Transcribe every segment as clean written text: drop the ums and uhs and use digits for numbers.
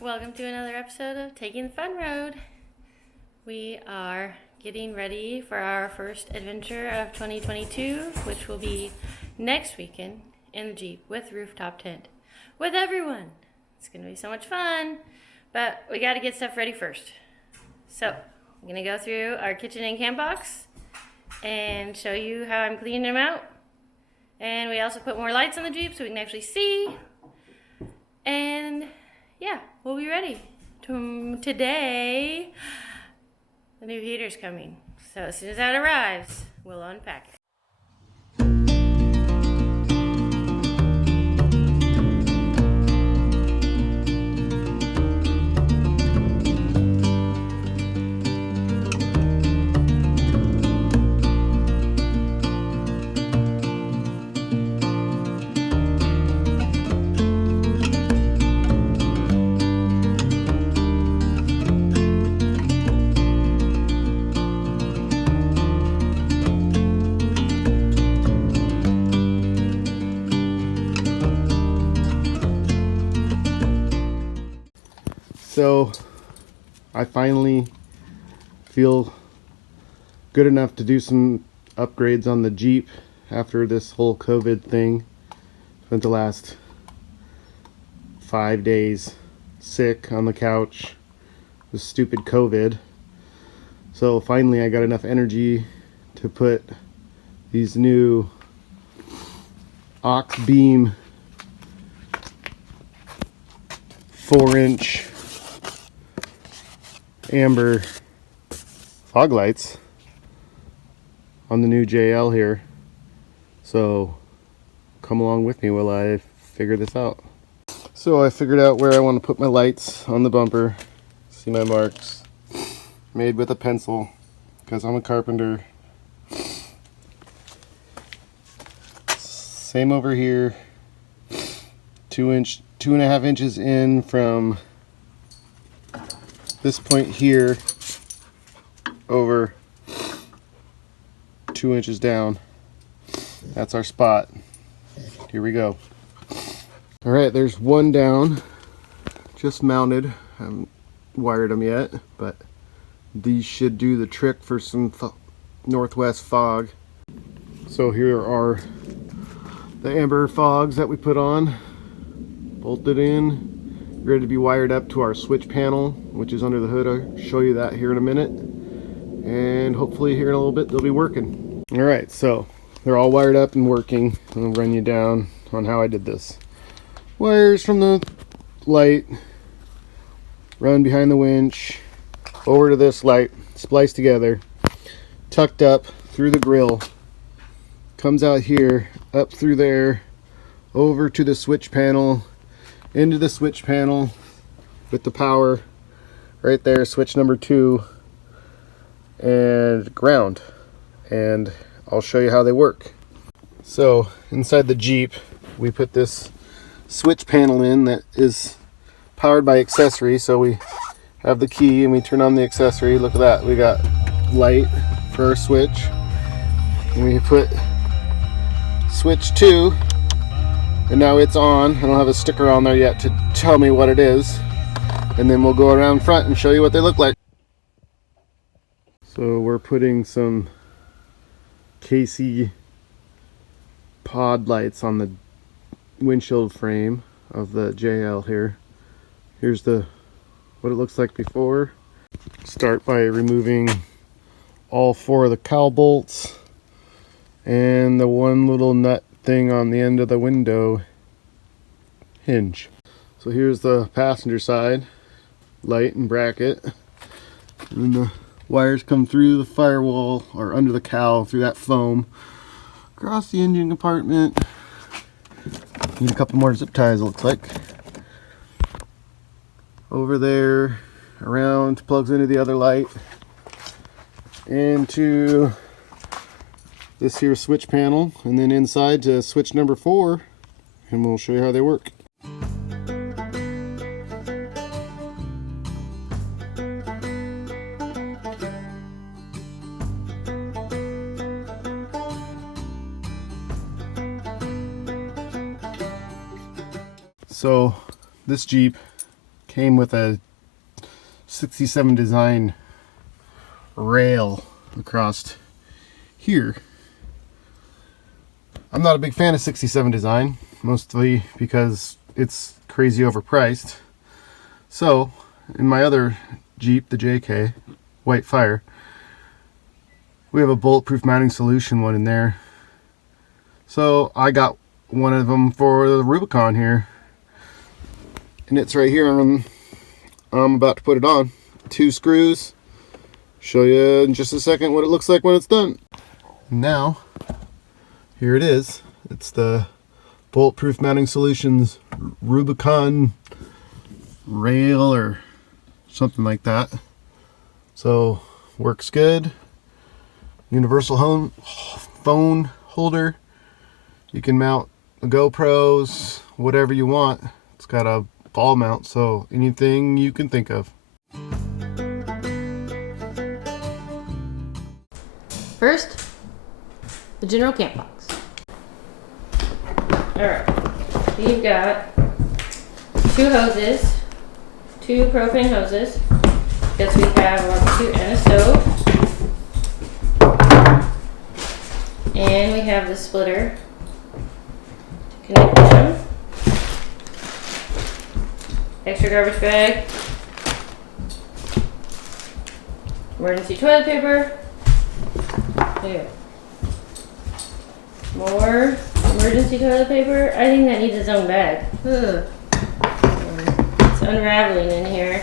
Welcome to another episode of Taking the Fun Road. We are getting ready for our first adventure of 2022, which will be next weekend in the Jeep with rooftop tent with everyone. It's going to be so much fun, but we got to get stuff ready first. So I'm going to go through our kitchen and camp box and show you how I'm cleaning them out. And we also put more lights on the Jeep so we can actually see. And yeah, we'll be ready. Today, the new heater's coming. So as soon as that arrives, we'll unpack it. So I finally feel good enough to do some upgrades on the Jeep after this whole COVID thing. Spent the last 5 days sick on the couch with stupid COVID. So finally I got enough energy to put these new Ox Beam 4-inch amber fog lights on the new JL here. So come along with me while I figure this out. So I figured out where I want to put my lights on the bumper. See my marks made with a pencil because I'm a carpenter. Same over here. 2.5 inches in from this point here over 2 inches down. That's our spot. Here we go. All right, there's one down, just mounted. Haven't wired them yet, but these should do the trick for some northwest fog. So here are the amber fogs that we put on, bolted in, ready to be wired up to our switch panel, which is under the hood. I'll show you that here in a minute, and hopefully here in a little bit they'll be working. All right, so they're all wired up and working. I'll run you down on how I did this. Wires from the light run behind the winch over to this light, spliced together, tucked up through the grill, comes out here, up through there, over to the switch panel, into the switch panel with the power right there, switch number 2, and ground. And I'll show you how they work. So inside the Jeep we put this switch panel in that is powered by accessory. So we have the key and we turn on the accessory. Look at that, we got light for our switch, and we put switch 2, and now it's on. I don't have a sticker on there yet to tell me what it is, and then we'll go around front and show you what they look like. So we're putting some KC pod lights on the windshield frame of the JL here. Here's what it looks like before. Start by removing all 4 of the cowl bolts and the one little nut thing on the end of the window hinge. So here's the passenger side light and bracket, and the wires come through the firewall or under the cowl through that foam across the engine compartment. Need a couple more zip ties, it looks like. Over there, around, plugs into the other light, into this here switch panel, and then inside to switch number 4, and we'll show you how they work. So this Jeep came with a 67 design rail across here. I'm not a big fan of 67 design, mostly because it's crazy overpriced. So in my other Jeep, the JK White Fire, we have a bulletproof mounting solution one in there. So I got one of them for the Rubicon here, and it's right here, and I'm about to put it on. 2 screws. Show you in just a second what it looks like when it's done. Now, here it is. It's the Bulletproof Mounting Solutions Rubicon rail or something like that. So, works good. Universal phone holder. You can mount the GoPros, whatever you want. It's got a ball mount, so anything you can think of. First, the general camp box. Alright, we've got 2 hoses, 2 propane hoses, because we have a barbecue and a stove. And we have the splitter to connect them. Extra garbage bag. Emergency toilet paper. There. More emergency toilet paper. I think that needs its own bag. Ugh. It's unraveling in here.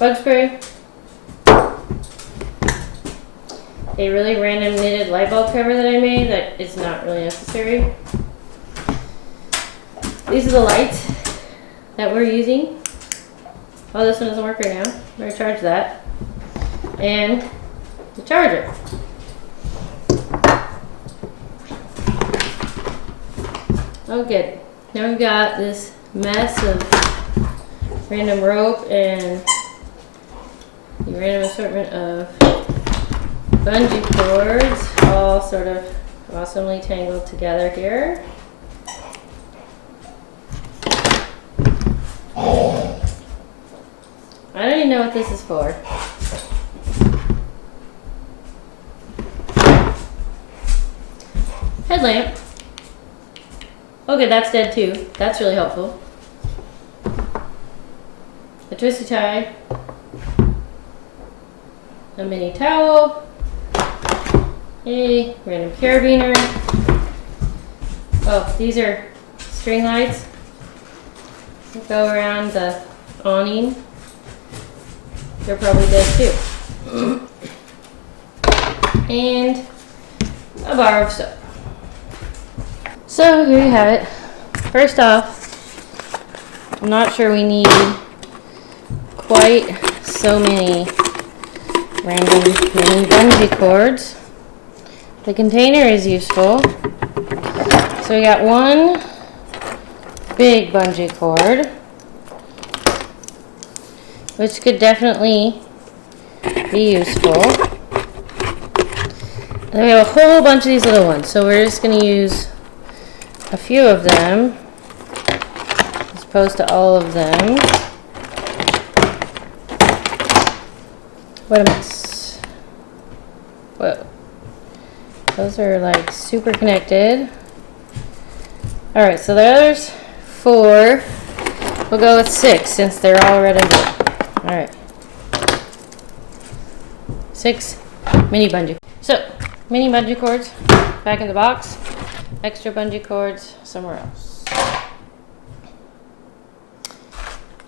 Bug spray. A really random knitted light bulb cover that I made that is not really necessary. These are the lights that we're using. Oh, this one doesn't work right now. Better charge that. And the charger. Oh, good. Now we've got this mess of random rope and the random assortment of bungee cords, all sort of awesomely tangled together here. I don't even know what this is for. Headlamp. Okay, that's dead too. That's really helpful. A twisty tie. A mini towel. A random carabiner. Oh, these are string lights that go around the awning. They're probably dead too. And a bar of soap. So here you have it. First off, I'm not sure we need quite so many random mini bungee cords. The container is useful. So we got one big bungee cord, which could definitely be useful. And then we have a whole bunch of these little ones. So we're just going to use a few of them as opposed to all of them. What a mess. Whoa. Those are like super connected. Alright, so the others 4. We'll go with 6 since they're all red and blue. Alright. 6 mini bungee. So, mini bungee cords back in the box. Extra bungee cords somewhere else.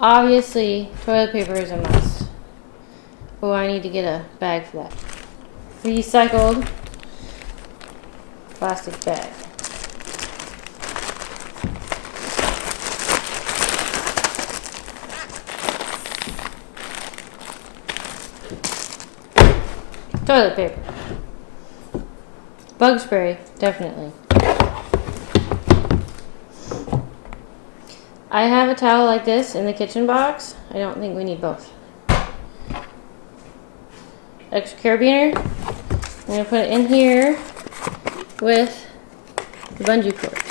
Obviously, toilet paper is a must. Oh, I need to get a bag for that. Recycled plastic bag. Toilet paper. Bug spray, definitely. I have a towel like this in the kitchen box. I don't think we need both. Extra carabiner. I'm going to put it in here with the bungee cords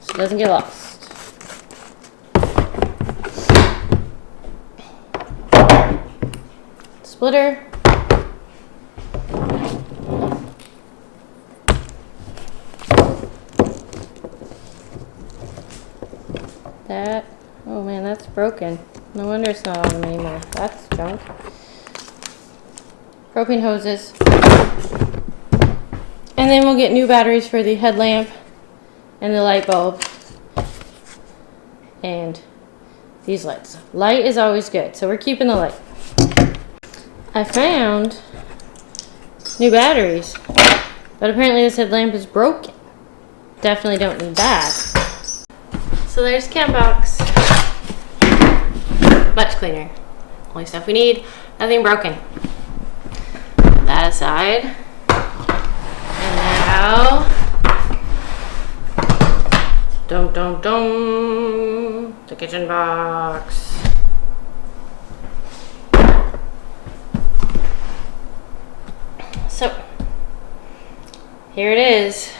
so it doesn't get lost. Splitter. That, oh man, that's broken. No wonder it's not on them anymore. That's junk. Propane hoses. And then we'll get new batteries for the headlamp and the light bulb. And these lights. Light is always good, so we're keeping the light. I found new batteries, but apparently this headlamp is broken. Definitely don't need that. So there's camp box. Much cleaner. Only stuff we need, nothing broken. Put that aside. And now, dum dum dum, the kitchen box. So, here it is.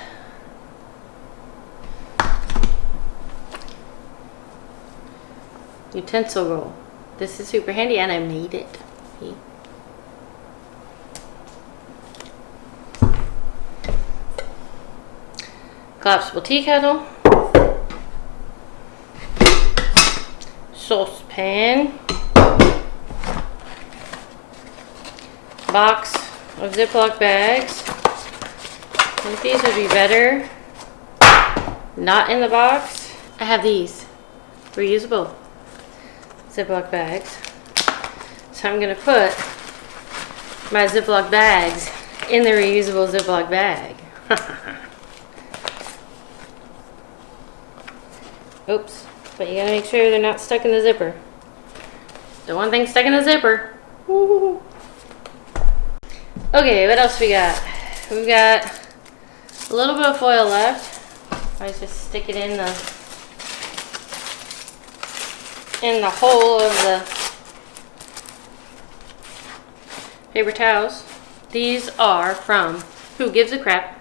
Utensil roll. This is super handy and I made it. See? Collapsible tea kettle. Saucepan. Box of Ziploc bags. I think these would be better not in the box. I have these reusable Ziploc bags. So I'm gonna put my Ziploc bags in the reusable Ziploc bag. Oops, but you gotta make sure they're not stuck in the zipper. The one thing stuck in the zipper. Woo-hoo-hoo. Okay, what else we got? We've got a little bit of foil left. I just stick it in the hole of the paper towels. These are from Who Gives a Crap.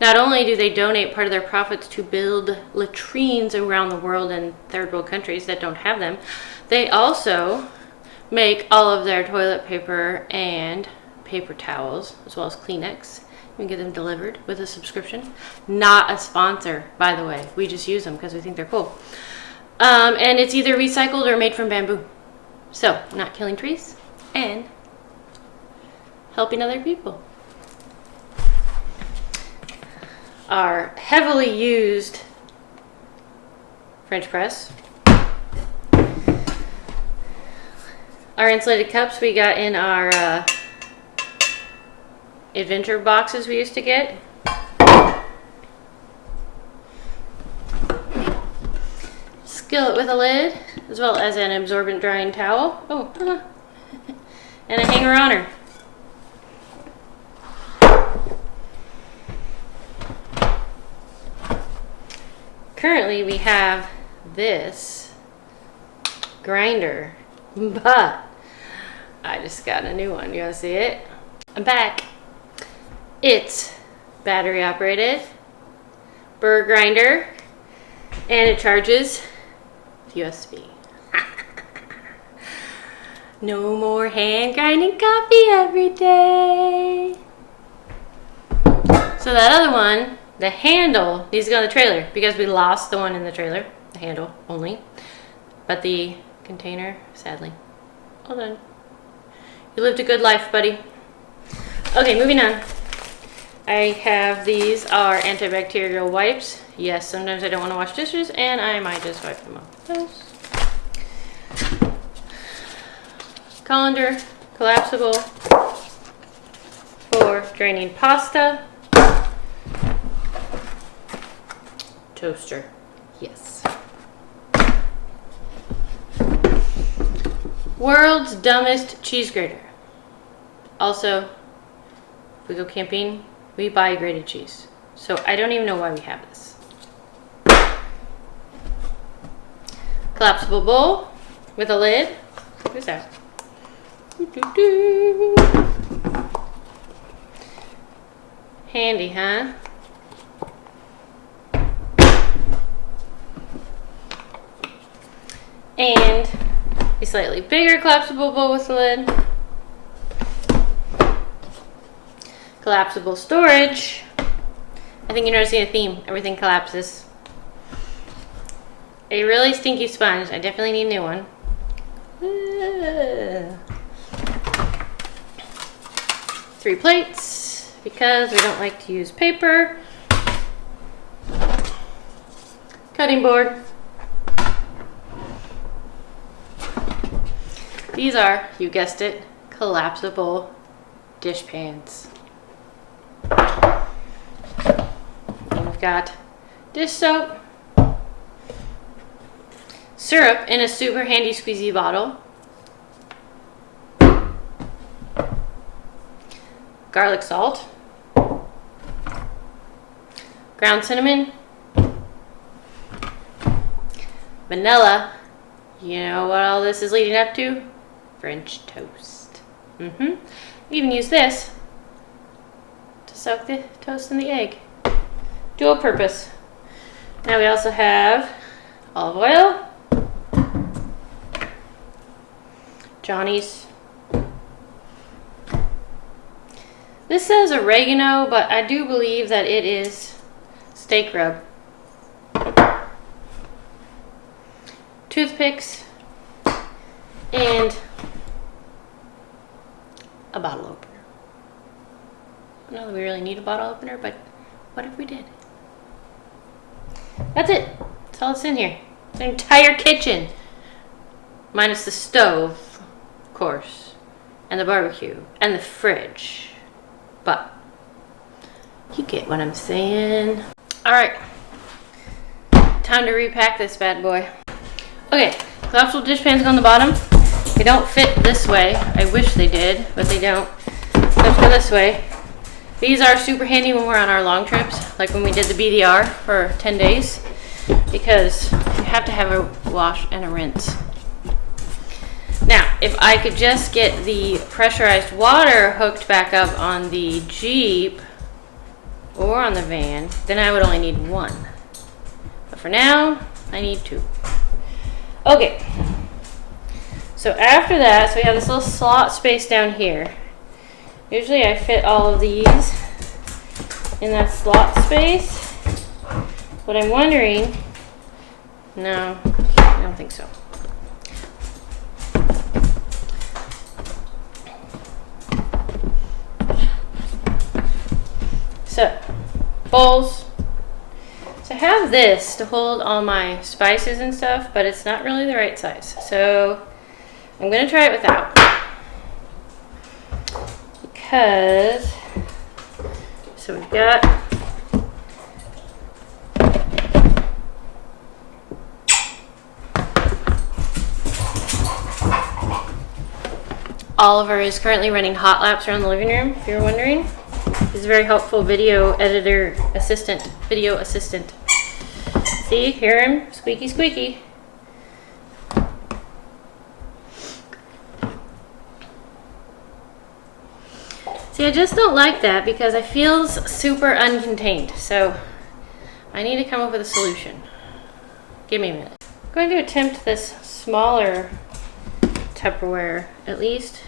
Not only do they donate part of their profits to build latrines around the world in third world countries that don't have them, they also make all of their toilet paper and paper towels, as well as Kleenex. You can get them delivered with a subscription. Not a sponsor, by the way. We just use them because we think they're cool. And it's either recycled or made from bamboo. So, not killing trees and helping other people. Our heavily used French press. Our insulated cups we got in our adventure boxes we used to get. Skillet with a lid, as well as an absorbent drying towel. Oh, and a hanger on her. Currently we have this grinder, but I just got a new one. You wanna see it? I'm back. It's battery operated, burr grinder, and it charges USB. No more hand grinding coffee every day. So that other one, the handle needs to go in the trailer because we lost the one in the trailer, the handle only, but the container, sadly, all done. You lived a good life, buddy. Okay, moving on. I have, these are antibacterial wipes. Yes, sometimes I don't want to wash dishes and I might just wipe them off. Those. Colander, collapsible for draining pasta. Toaster, yes. World's dumbest cheese grater. Also, if we go camping, we buy grated cheese. So I don't even know why we have this. Collapsible bowl with a lid. Check this out. Handy, huh? and a slightly bigger collapsible bowl with a lid. Collapsible storage. I think you're noticing a theme. Everything collapses. A really stinky sponge. I definitely need a new one. 3 plates because we don't like to use paper. Cutting board. These are, you guessed it, collapsible dish pans. And we've got dish soap, syrup in a super handy squeezy bottle, garlic salt, ground cinnamon, vanilla. You know what all this is leading up to? French toast. We even use this to soak the toast in the egg. Dual purpose. Now we also have olive oil, Johnny's. This says oregano, but I do believe that it is steak rub. Toothpicks, and a bottle opener. I don't know that we really need a bottle opener, but what if we did? That's it. That's all that's in here. The entire kitchen. Minus the stove, of course, and the barbecue, and the fridge. But you get what I'm saying. Alright. Time to repack this bad boy. Okay, collapsible dish pans go on the bottom. They don't fit this way. I wish they did, but they don't. Let's go this way. These are super handy when we're on our long trips, like when we did the BDR for 10 days, because you have to have a wash and a rinse. Now, if I could just get the pressurized water hooked back up on the Jeep or on the van, then I would only need 1. But for now, I need 2. Okay, so after that, so we have this little slot space down here. Usually I fit all of these in that slot space. What I'm wondering, no, I don't think so. So, bowls. So I have this to hold all my spices and stuff, but it's not really the right size. So I'm gonna try it without. Because, so we've got Oliver is currently running hot laps around the living room, if you're wondering. He's a very helpful video assistant. See, hear him? Squeaky, squeaky. See, I just don't like that because it feels super uncontained. So I need to come up with a solution. Give me a minute. I'm going to attempt this smaller Tupperware, at least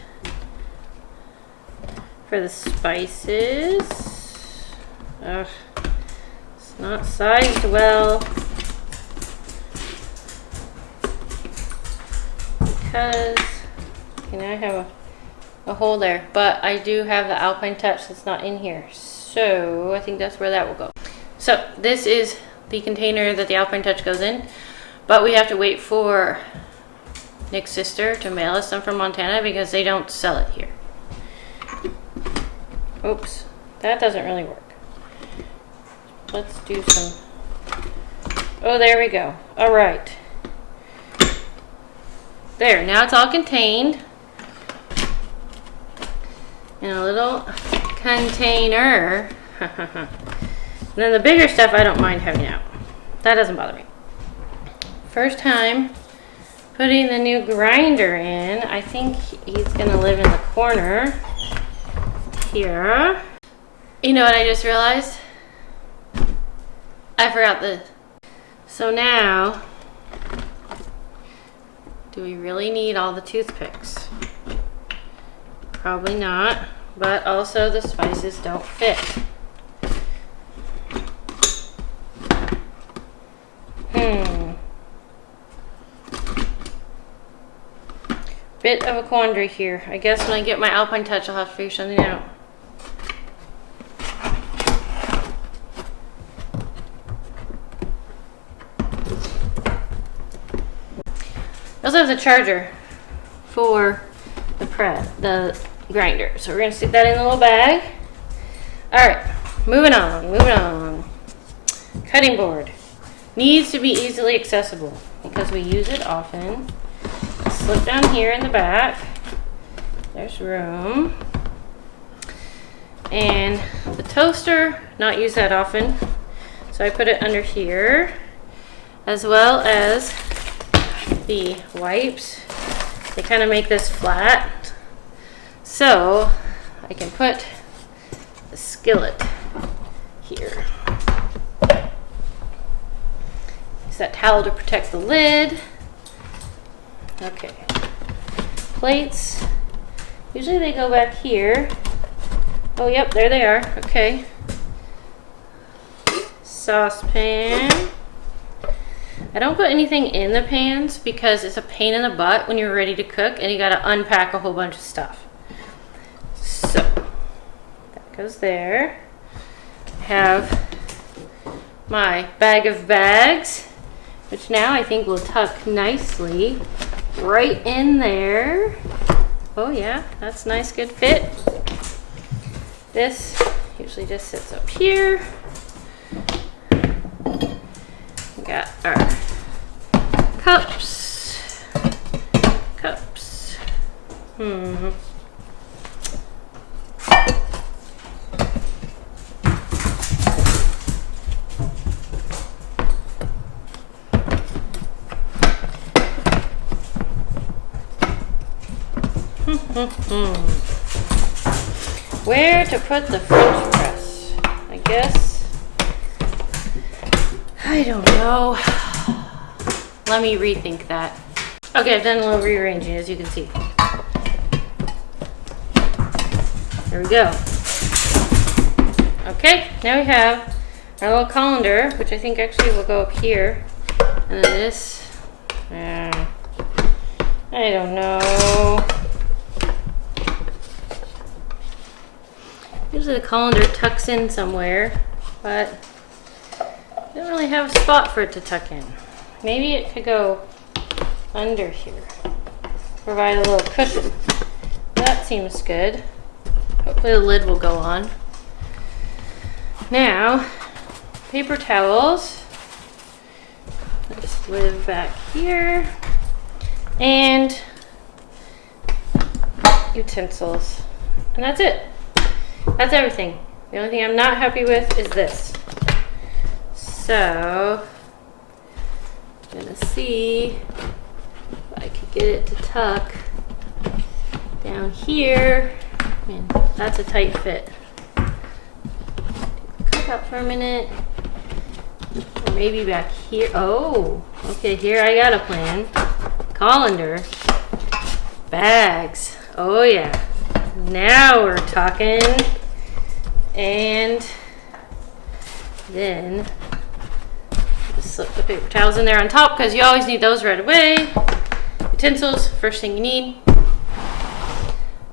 for the spices. Ugh, it's not sized well because I have a hole there, but I do have the Alpine Touch that's not in here, so I think that's where that will go. So this is the container that the Alpine Touch goes in, but we have to wait for Nick's sister to mail us some from Montana because they don't sell it here. Oops, that doesn't really work. Let's do some. Oh, there we go. All right. There, now it's all contained in a little container. And then the bigger stuff I don't mind having out. That doesn't bother me. First time putting the new grinder in. I think he's gonna live in the corner here. You know what I just realized? I forgot this. So now Do we really need all the toothpicks? Probably not, but also the spices don't fit. Bit of a quandary here. I guess when I get my Alpine Touch, I'll have to figure something out. I also have the charger for the grinder. So we're gonna stick that in a little bag. All right, moving on. Cutting board needs to be easily accessible because we use it often. Slip down here in the back. There's room. And the toaster, not use that often. So I put it under here, as well as the wipes. They kind of make this flat. So I can put the skillet here. Use that towel to protect the lid. Okay. Plates. Usually they go back here. Oh, yep, there they are. Okay. Saucepan. I don't put anything in the pans because it's a pain in the butt when you're ready to cook and you gotta unpack a whole bunch of stuff. So, that goes there. I have my bag of bags, which now I think will tuck nicely right in there. Oh yeah, that's a nice, good fit. This usually just sits up here. We got our cups. Where to put the French press? I guess. I don't know. Let me rethink that. Okay, I've done a little rearranging, as you can see. There we go. Okay, now we have our little colander, which I think actually will go up here. And then this, I don't know. Usually the colander tucks in somewhere, but I don't really have a spot for it to tuck in. Maybe it could go under here. Provide a little cushion. That seems good. Hopefully the lid will go on. Now, paper towels. Let's live back here. And utensils. And that's it. That's everything. The only thing I'm not happy with is this. So, I'm gonna see if I could get it to tuck down here. Man, that's a tight fit. Cook out for a minute. Or maybe back here. Oh, okay, here I got a plan. Colander. Bags. Oh yeah. Now we're talking. And then just slip the paper towels in there on top because you always need those right away. Utensils, first thing you need.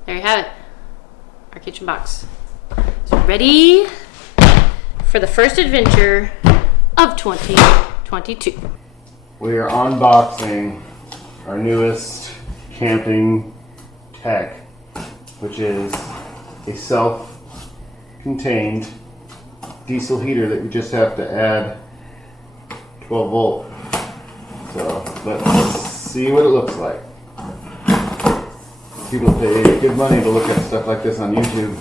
There you have it. Our kitchen box. So ready for the first adventure of 2022. We are unboxing our newest camping tech, which is a self-contained diesel heater that you just have to add 12 volt. So let's see what it looks like. People pay good money to look at stuff like this on YouTube.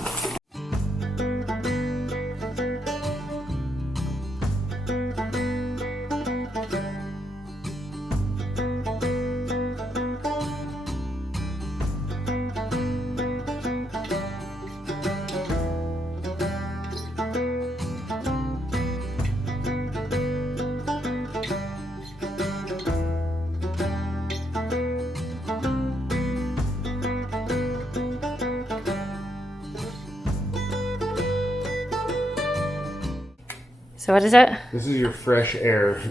So what is that? This is your fresh air.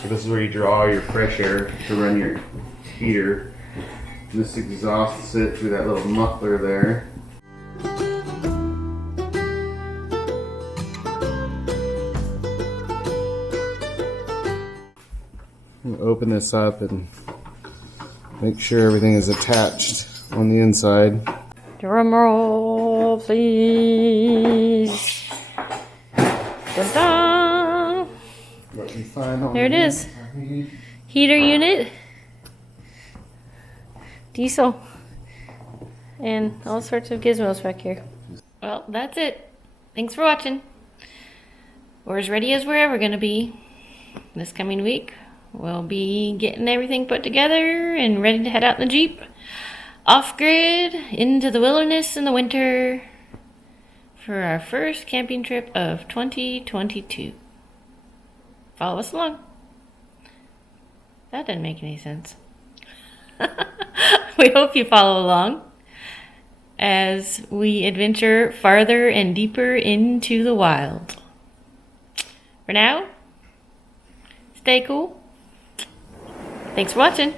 So this is where you draw your fresh air to run your heater. This exhausts it through that little muffler there. I'm gonna open this up and make sure everything is attached on the inside. Drum roll, please. Dun-dun. What you find on There it is. Heater unit, diesel, and all sorts of gizmos back here. Well, that's it. Thanks for watching. We're as ready as we're ever going to be. This coming week, we'll be getting everything put together and ready to head out in the Jeep. Off-grid, into the wilderness in the winter for our first camping trip of 2022. Follow us along. That didn't make any sense. We hope you follow along as we adventure farther and deeper into the wild. For now, stay cool. Thanks for watching.